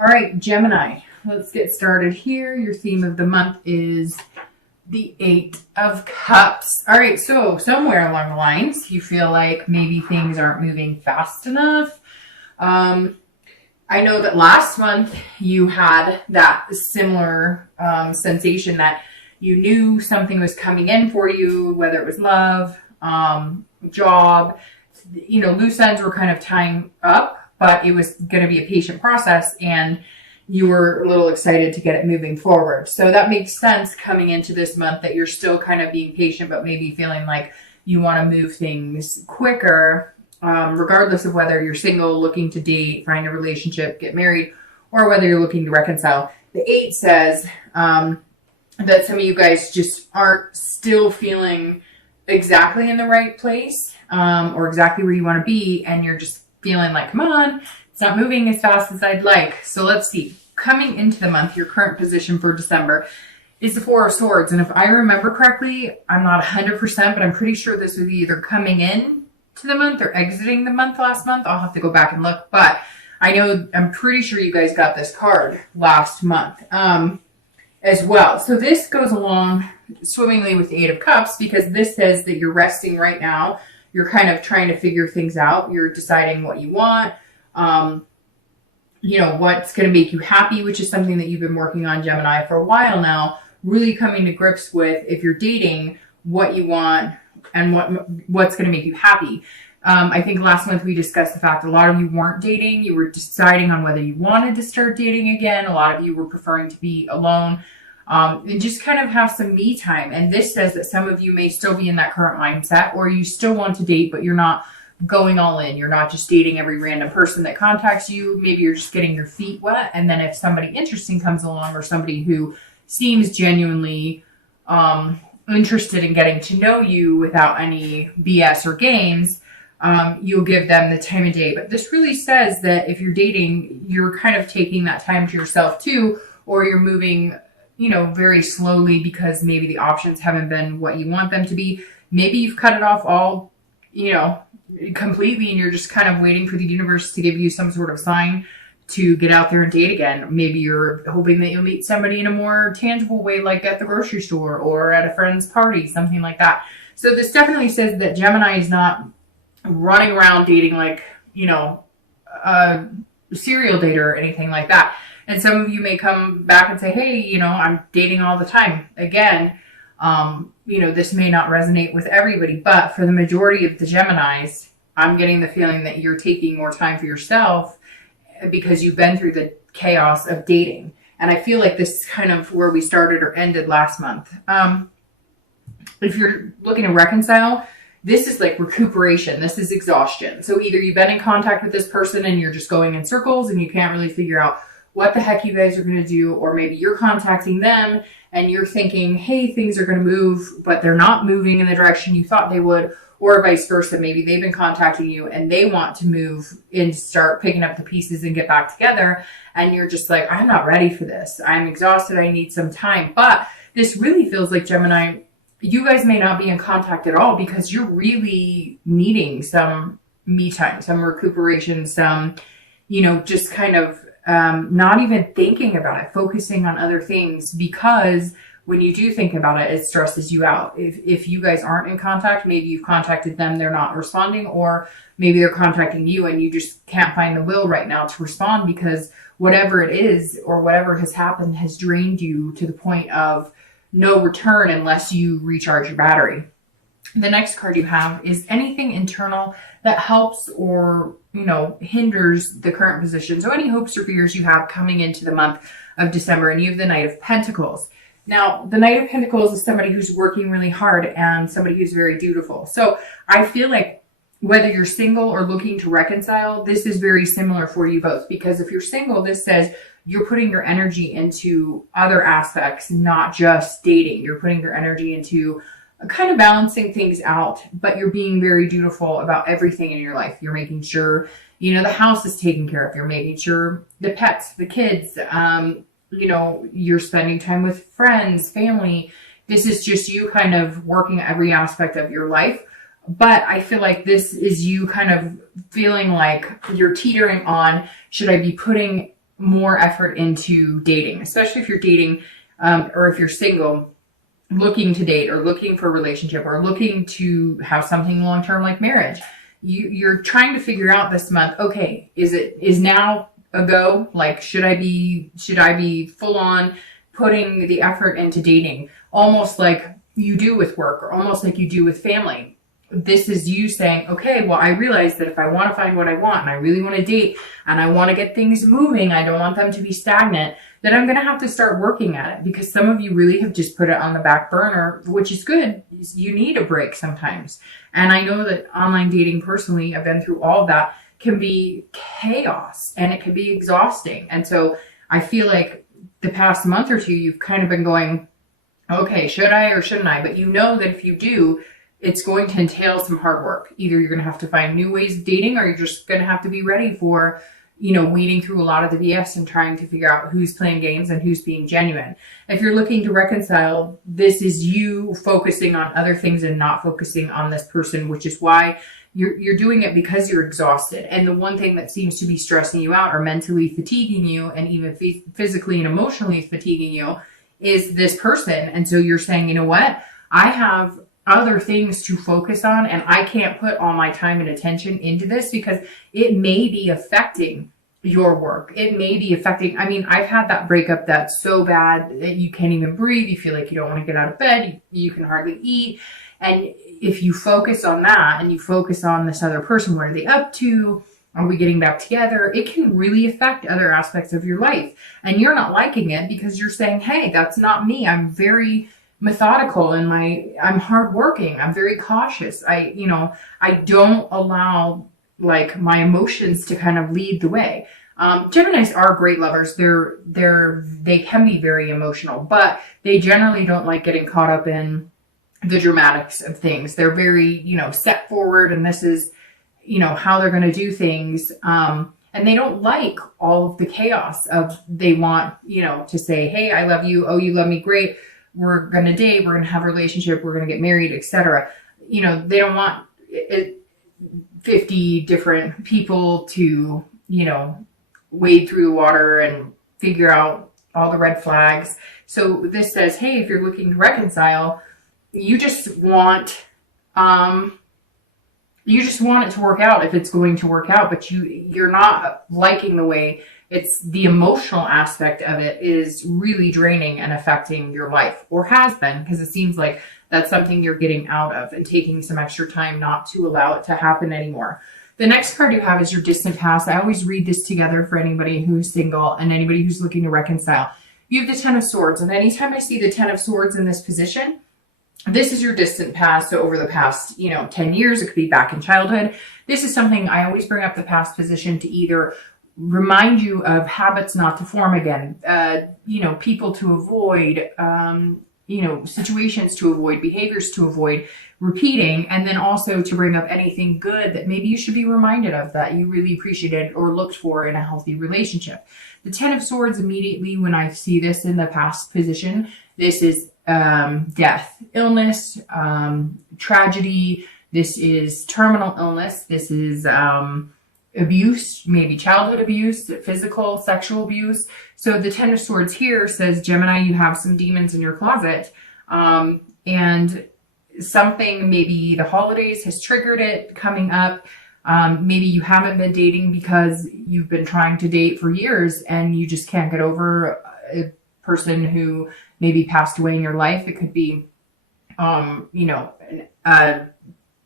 All right, Gemini, let's get started here. Your theme of the month is the Eight of Cups. All right, so somewhere along the lines, you feel like maybe things aren't moving fast enough. I know that last month you had that similar sensation that you knew something was coming in for you, whether it was love, job, loose ends were kind of tying up, but it was going to be a patient process and you were a little excited to get it moving forward. So that makes sense coming into this month that you're still kind of being patient, but maybe feeling like you want to move things quicker, regardless of whether you're single, looking to date, find a relationship, get married, or whether you're looking to reconcile. The 8 says that some of you guys just aren't still feeling exactly in the right place or exactly where you want to be, and you're just feeling like, come on, it's not moving as fast as I'd like. So let's see. Coming into the month, your current position for December is the Four of Swords. And if I remember correctly, I'm not 100%, but I'm pretty sure this was either coming in to the month or exiting the month last month. I'll have to go back and look. But I'm pretty sure you guys got this card last month as well. So this goes along swimmingly with the Eight of Cups because this says that you're resting right now. You're kind of trying to figure things out. You're deciding what you want. What's going to make you happy, which is something that you've been working on, Gemini, for a while now, really coming to grips with, if you're dating, what you want and what's going to make you happy. I think last month we discussed the fact a lot of you weren't dating. You were deciding on whether you wanted to start dating again. A lot of you were preferring to be alone and just kind of have some me time. And this says that some of you may still be in that current mindset, or you still want to date, but you're not going all in. You're not just dating every random person that contacts you. Maybe you're just getting your feet wet. And then if somebody interesting comes along, or somebody who seems genuinely interested in getting to know you without any BS or games, you'll give them the time of day. But this really says that if you're dating, you're kind of taking that time to yourself too, or you're moving, very slowly because maybe the options haven't been what you want them to be. Maybe you've cut it off all, completely, and you're just kind of waiting for the universe to give you some sort of sign to get out there and date again. Maybe you're hoping that you'll meet somebody in a more tangible way, like at the grocery store or at a friend's party, something like that. So this definitely says that Gemini is not running around dating like, a serial dater or anything like that. And some of you may come back and say, hey, I'm dating all the time. Again, this may not resonate with everybody, but for the majority of the Geminis, I'm getting the feeling that you're taking more time for yourself because you've been through the chaos of dating. And I feel like this is kind of where we started or ended last month. If you're looking to reconcile, this is like recuperation. This is exhaustion. So either you've been in contact with this person and you're just going in circles and you can't really figure out what the heck you guys are going to do, or maybe you're contacting them and you're thinking, hey, things are going to move, but they're not moving in the direction you thought they would, or vice versa. Maybe they've been contacting you and they want to move and start picking up the pieces and get back together. And you're just like, I'm not ready for this. I'm exhausted. I need some time. But this really feels like, Gemini, you guys may not be in contact at all because you're really needing some me time, some recuperation, some, just kind of not even thinking about it, focusing on other things, because when you do think about it, it stresses you out. If you guys aren't in contact, maybe you've contacted them, they're not responding, or maybe they're contacting you and you just can't find the will right now to respond because whatever it is or whatever has happened has drained you to the point of no return unless you recharge your battery. The next card you have is anything internal that helps or, hinders the current position. So any hopes or fears you have coming into the month of December, and you have the Knight of Pentacles. Now, the Knight of Pentacles is somebody who's working really hard and somebody who's very dutiful. So I feel like whether you're single or looking to reconcile, this is very similar for you both. Because if you're single, this says you're putting your energy into other aspects, not just dating. You're putting your energy into kind of balancing things out, but you're being very dutiful about everything in your life. You're making sure, the house is taken care of. You're making sure the pets, the kids, you're spending time with friends, family. This is just you kind of working every aspect of your life. But I feel like this is you kind of feeling like you're teetering on, should I be putting more effort into dating, especially if you're dating or if you're single, looking to date or looking for a relationship or looking to have something long-term like marriage. You're trying to figure out this month, okay, is now a go? Like, should I be full on putting the effort into dating, almost like you do with work or almost like you do with family? This is you saying, okay, well, I realize that if I want to find what I want and I really want to date and I want to get things moving, I don't want them to be stagnant, then I'm going to have to start working at it, because some of you really have just put it on the back burner, which is good. You need a break sometimes. And I know that online dating, personally, I've been through all of that, can be chaos and it can be exhausting. And so I feel like the past month or two, you've kind of been going, okay, should I or shouldn't I? But you know that if you do, it's going to entail some hard work. Either you're going to have to find new ways of dating, or you're just going to have to be ready for, weeding through a lot of the BS and trying to figure out who's playing games and who's being genuine. If you're looking to reconcile, this is you focusing on other things and not focusing on this person, which is why you're doing it, because you're exhausted. And the one thing that seems to be stressing you out or mentally fatiguing you and even physically and emotionally fatiguing you is this person. And so you're saying, you know what? I have other things to focus on, and I can't put all my time and attention into this because it may be affecting your work. It may be affecting, I've had that breakup that's so bad that you can't even breathe. You feel like you don't want to get out of bed. You can hardly eat. And if you focus on that and you focus on this other person, what are they up to? Are we getting back together? It can really affect other aspects of your life. And you're not liking it because you're saying, hey, that's not me. I'm very methodical and I'm hardworking. I'm very cautious. I don't allow like my emotions to kind of lead the way. Geminis are great lovers. They can be very emotional, but they generally don't like getting caught up in the dramatics of things. They're very, set forward, and this is, how they're going to do things. And they don't like all of the chaos of, they want, to say, hey, I love you. Oh, you love me. Great. We're going to date. We're going to have a relationship. We're going to get married, etc. They don't want 50 different people to, wade through the water and figure out all the red flags. So this says, hey, if you're looking to reconcile, you just want it to work out if it's going to work out, but you're not liking the way it's the emotional aspect of it is really draining and affecting your life, or has been, because it seems like that's something you're getting out of and taking some extra time not to allow it to happen anymore. The next card you have is your distant past. I always read this together for anybody who's single and anybody who's looking to reconcile. You have the Ten of Swords, and anytime I see the Ten of Swords in this position, this is your distant past. So over the past, 10 years, it could be back in childhood. This is something I always bring up, the past position, to either remind you of habits not to form again, people to avoid, situations to avoid, behaviors to avoid repeating, and then also to bring up anything good that maybe you should be reminded of that you really appreciated or looked for in a healthy relationship. The Ten of Swords, immediately when I see this in the past position, this is death, illness, tragedy. This is terminal illness. This is abuse, maybe childhood abuse, physical, sexual abuse. So the Ten of Swords here says, Gemini, you have some demons in your closet, and something, maybe the holidays has triggered it coming up. Maybe you haven't been dating because you've been trying to date for years and you just can't get over a person who maybe passed away in your life. It could be, a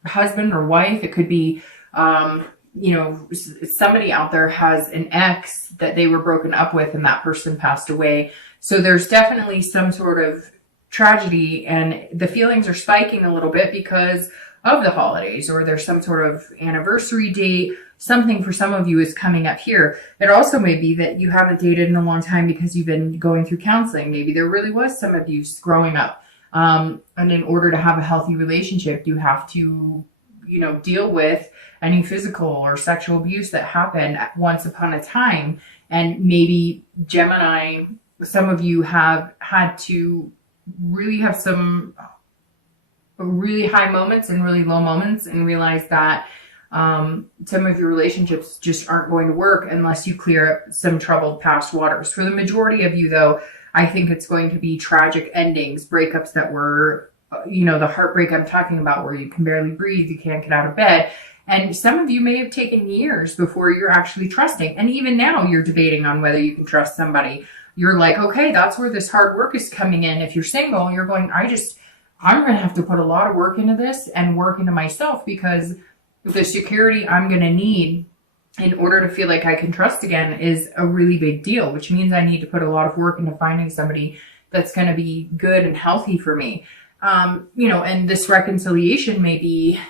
husband or wife. It could be, somebody out there has an ex that they were broken up with and that person passed away. So there's definitely some sort of tragedy, and the feelings are spiking a little bit because of the holidays, or there's some sort of anniversary date. Something for some of you is coming up here. It also may be that you haven't dated in a long time because you've been going through counseling. Maybe there really was some abuse growing up. And in order to have a healthy relationship, you have to, deal with any physical or sexual abuse that happened once upon a time. And maybe Gemini, some of you have had to really have some really high moments and really low moments and realize that Some of your relationships just aren't going to work unless you clear up some troubled past waters. For the majority of you, though, I think it's going to be tragic endings, breakups that were, the heartbreak I'm talking about, where you can barely breathe, you can't get out of bed. And some of you may have taken years before you're actually trusting. And even now you're debating on whether you can trust somebody. You're like, okay, that's where this hard work is coming in. If you're single, you're going, I'm going to have to put a lot of work into this and work into myself, because the security I'm going to need in order to feel like I can trust again is a really big deal, which means I need to put a lot of work into finding somebody that's going to be good and healthy for me. And this reconciliation may be,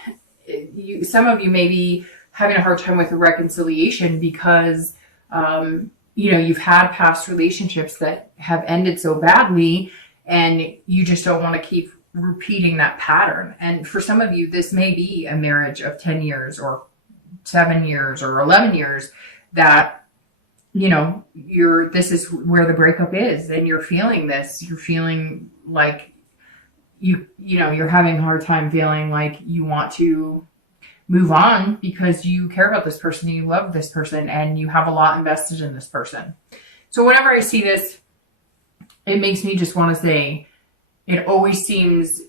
some of you may be having a hard time with the reconciliation because, you've had past relationships that have ended so badly, and you just don't want to keep repeating that pattern. And for some of you, this may be a marriage of 10 years or 7 years or 11 years that, this is where the breakup is, and you're feeling this. You're feeling like you're having a hard time feeling like you want to move on because you care about this person, you love this person, and you have a lot invested in this person. So whenever I see this, it makes me just want to say, it always seems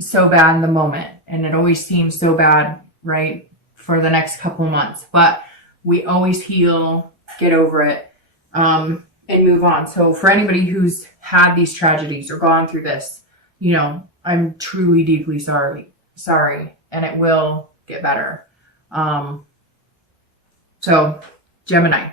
so bad in the moment, and it always seems so bad, right, for the next couple months. But we always heal, get over it, and move on. So for anybody who's had these tragedies or gone through this, I'm truly deeply sorry, and it will get better. So Gemini,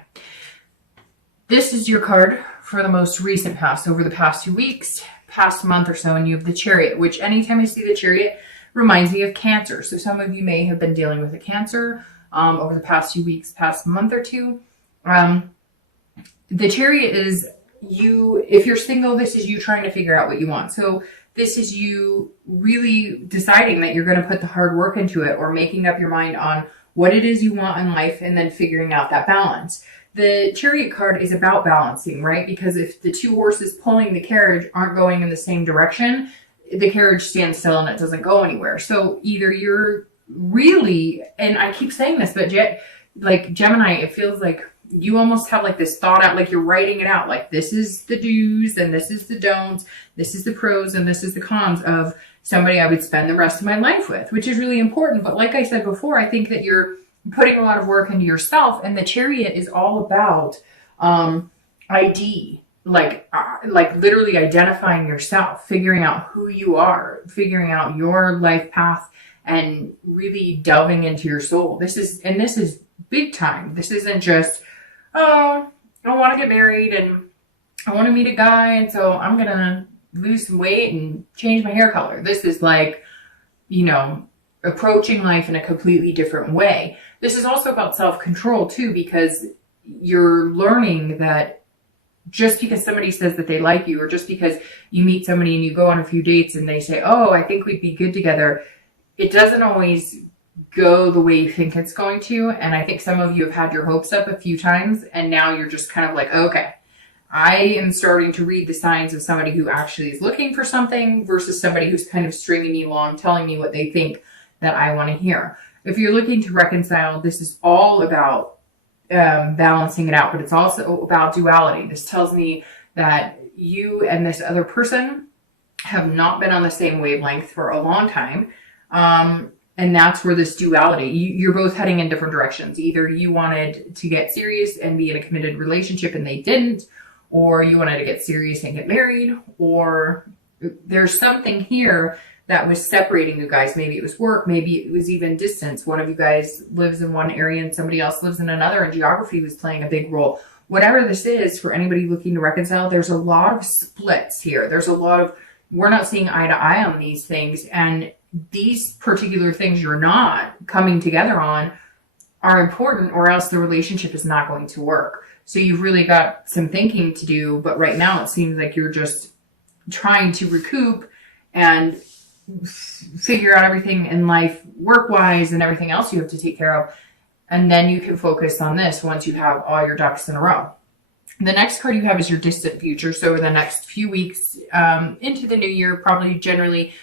this is your card for the most recent past, over the past 2 weeks, past month or so, and you have the Chariot, which anytime I see the Chariot reminds me of Cancer. So some of you may have been dealing with a Cancer over the past 2 weeks, past month or two. The Chariot is you, if you're single, this is you trying to figure out what you want. So this is you really deciding that you're going to put the hard work into it, or making up your mind on what it is you want in life, and then figuring out that balance. The Chariot card is about balancing, right? Because if the two horses pulling the carriage aren't going in the same direction, the carriage stands still and it doesn't go anywhere. So either you're really, and I keep saying this, but like Gemini, it feels like you almost have like this thought out, like you're writing it out, like this is the do's and this is the don'ts, this is the pros and this is the cons of somebody I would spend the rest of my life with, which is really important. But like I said before, I think that you're putting a lot of work into yourself, and the Chariot is all about ID, like literally identifying yourself, figuring out who you are, figuring out your life path, and really delving into your soul. This is big time. This isn't just, oh, I want to get married and I want to meet a guy, and so I'm going to lose some weight and change my hair color. This is like, approaching life in a completely different way. This is also about self-control too, because you're learning that just because somebody says that they like you, or just because you meet somebody and you go on a few dates and they say, oh, I think we'd be good together, it doesn't always go the way you think it's going to. And I think some of you have had your hopes up a few times, and now you're just kind of like, okay, I am starting to read the signs of somebody who actually is looking for something versus somebody who's kind of stringing me along, telling me what they think that I want to hear. If you're looking to reconcile, this is all about balancing it out, but it's also about duality. This tells me that you and this other person have not been on the same wavelength for a long time. And that's where this duality, you're both heading in different directions. Either you wanted to get serious and be in a committed relationship and they didn't, or you wanted to get serious and get married, or there's something here that was separating you guys. Maybe it was work, maybe it was even distance. One of you guys lives in one area and somebody else lives in another, and geography was playing a big role. Whatever this is, for anybody looking to reconcile, there's a lot of splits here. There's a lot of, we're not seeing eye to eye on these things, and these particular things you're not coming together on are important, or else the relationship is not going to work. So you've really got some thinking to do, but right now it seems like you're just trying to recoup and figure out everything in life work-wise and everything else you have to take care of. And then you can focus on this once you have all your ducks in a row. The next card you have is your distant future. So the next few weeks into the new year, probably generally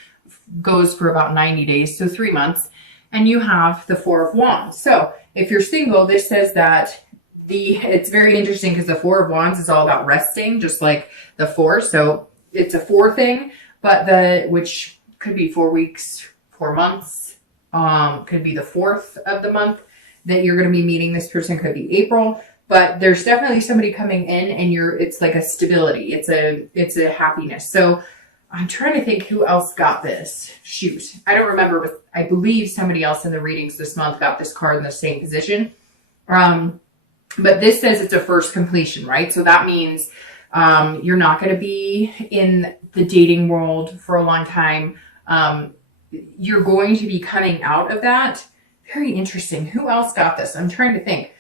goes for about 90 days, so 3 months. and you have the Four of Wands. So if you're single, this says that it's very interesting because the Four of Wands is all about resting, just like the Four. So it's a 4 thing, but which could be 4 weeks, 4 months, could be the 4th of the month that you're going to be meeting this person, could be April. But there's definitely somebody coming in, and it's like a stability. It's a happiness. So I'm trying to think who else got this. Shoot. I don't remember, but I believe somebody else in the readings this month got this card in the same position. But this says it's a first completion, right? So that means you're not going to be in the dating world for a long time. You're going to be coming out of that. Very interesting. Who else got this? I'm trying to think.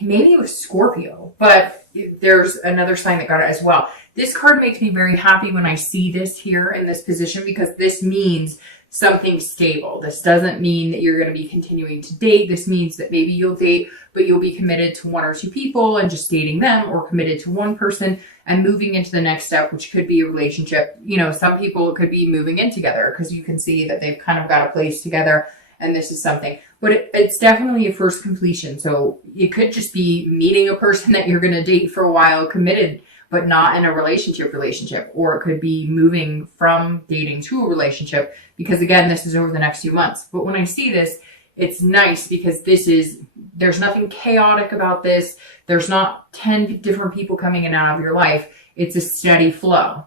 Maybe it was Scorpio, but there's another sign that got it as well. This card makes me very happy when I see this here in this position, because this means something stable. This doesn't mean that you're going to be continuing to date. This means that maybe you'll date, but you'll be committed to 1 or 2 people and just dating them, or committed to one person and moving into the next step, which could be a relationship. Some people could be moving in together because you can see that they've kind of got a place together, and this is something. But it's definitely a first completion. So it could just be meeting a person that you're going to date for a while, committed, but not in a relationship, or it could be moving from dating to a relationship, because again, this is over the next few months. But when I see this, it's nice because there's nothing chaotic about this. There's not 10 different people coming in and out of your life. It's a steady flow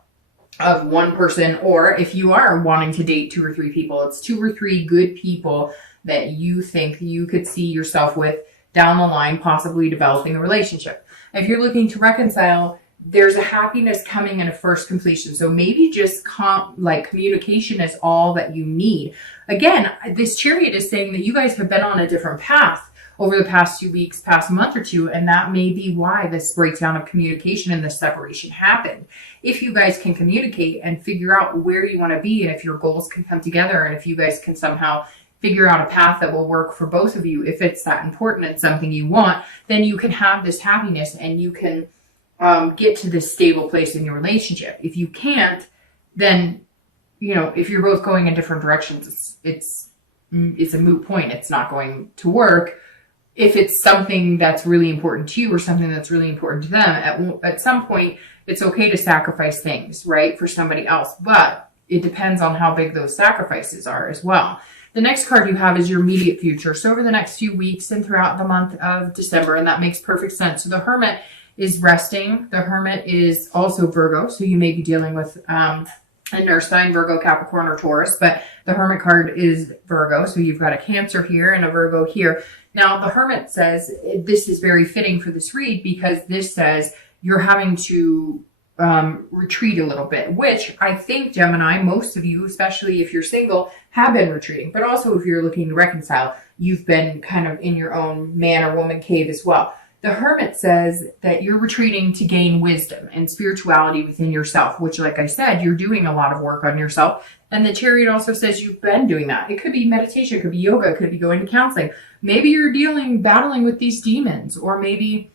of one person, or if you are wanting to date 2 or 3 people, it's 2 or 3 good people that you think you could see yourself with down the line, possibly developing a relationship. If you're looking to reconcile, there's a happiness coming in a first completion. So maybe just communication is all that you need. Again, this Chariot is saying that you guys have been on a different path over the past few weeks, past month or two, and that may be why this breakdown of communication and this separation happened. If you guys can communicate and figure out where you want to be, and if your goals can come together, and if you guys can somehow figure out a path that will work for both of you, if it's that important and something you want, then you can have this happiness, and you can get to this stable place in your relationship. If you can't, then, if you're both going in different directions, it's a moot point. It's not going to work. If it's something that's really important to you, or something that's really important to them, at some point, it's okay to sacrifice things, right, for somebody else. But it depends on how big those sacrifices are as well. The next card you have is your immediate future. So over the next few weeks and throughout the month of December, and that makes perfect sense. So the Hermit is resting. The Hermit is also Virgo. So you may be dealing with a nurse sign, Virgo, Capricorn, or Taurus, but the Hermit card is Virgo. So you've got a Cancer here and a Virgo here. Now the Hermit says this is very fitting for this read, because this says you're having to retreat a little bit, which I think, Gemini, most of you, especially if you're single, have been retreating. But also if you're looking to reconcile, you've been kind of in your own man or woman cave as well. The Hermit says that you're retreating to gain wisdom and spirituality within yourself, which, like I said, you're doing a lot of work on yourself. And the Chariot also says you've been doing that. It could be meditation, it could be yoga, it could be going to counseling. Maybe you're battling with these demons, or maybe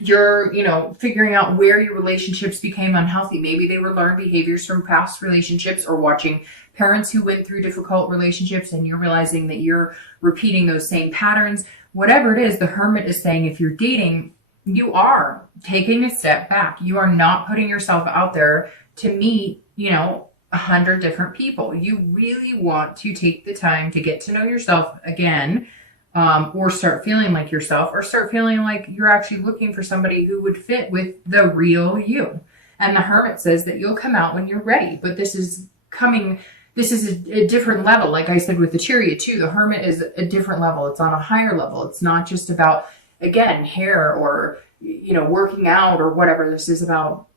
you're, figuring out where your relationships became unhealthy. Maybe they were learned behaviors from past relationships, or watching parents who went through difficult relationships, and you're realizing that you're repeating those same patterns. Whatever it is, the Hermit is saying if you're dating, you are taking a step back. You are not putting yourself out there to meet, 100 different people. You really want to take the time to get to know yourself again, or start feeling like yourself, or start feeling like you're actually looking for somebody who would fit with the real you. And the Hermit says that you'll come out when you're ready, but this is a different level. Like I said with the Chariot too, the Hermit is a different level. It's on a higher level. It's not just about, again, hair or, working out or whatever. This is about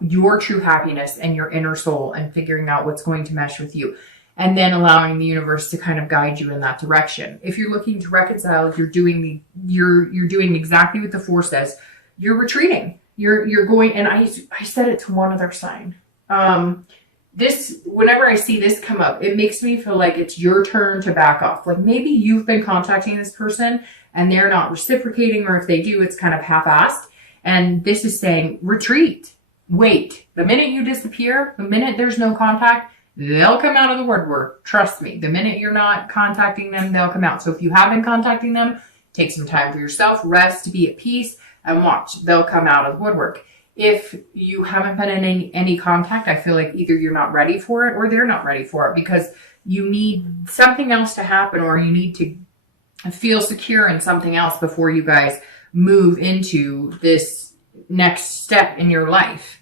your true happiness and your inner soul, and figuring out what's going to mesh with you, and then allowing the universe to kind of guide you in that direction. If you're looking to reconcile, you're doing exactly what the 4 says. You're retreating. You're going, and I said it to one other sign. Whenever I see this come up, it makes me feel like it's your turn to back off. Like maybe you've been contacting this person and they're not reciprocating, or if they do, it's kind of half-assed. And this is saying, retreat, wait. The minute you disappear, the minute there's no contact, they'll come out of the woodwork. Trust me. The minute you're not contacting them, they'll come out. So if you have been contacting them, take some time for yourself, rest, be at peace, and watch. They'll come out of the woodwork. If you haven't been in any contact, I feel like either you're not ready for it or they're not ready for it, because you need something else to happen, or you need to feel secure in something else before you guys move into this next step in your life.